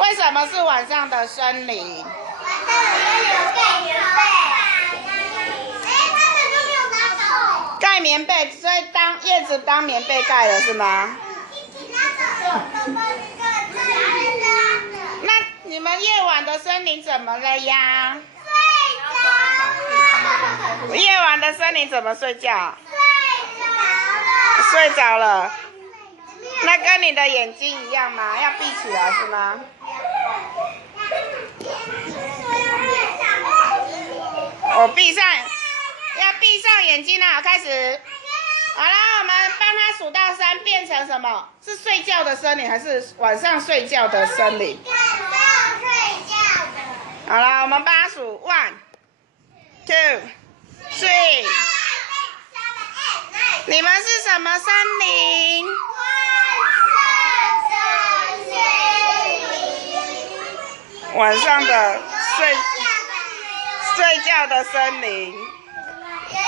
为什么是晚上的森林？晚上的森林有盖棉被。他们都没有拿走。盖棉被，所以叶子当棉被盖了是吗？那你们夜晚的森林怎么了呀？夜晚的森林怎么睡觉？睡着了。那跟你的眼睛一样吗？要闭起来是吗？我闭上，要闭上眼睛了，开始。好了，我们帮他数到3，变成什么？是睡觉的森林还是晚上睡觉的森林？晚上睡觉的。好了，我们帮他数1、2、3。你们是什么森林？晚上的睡觉的森林。有一个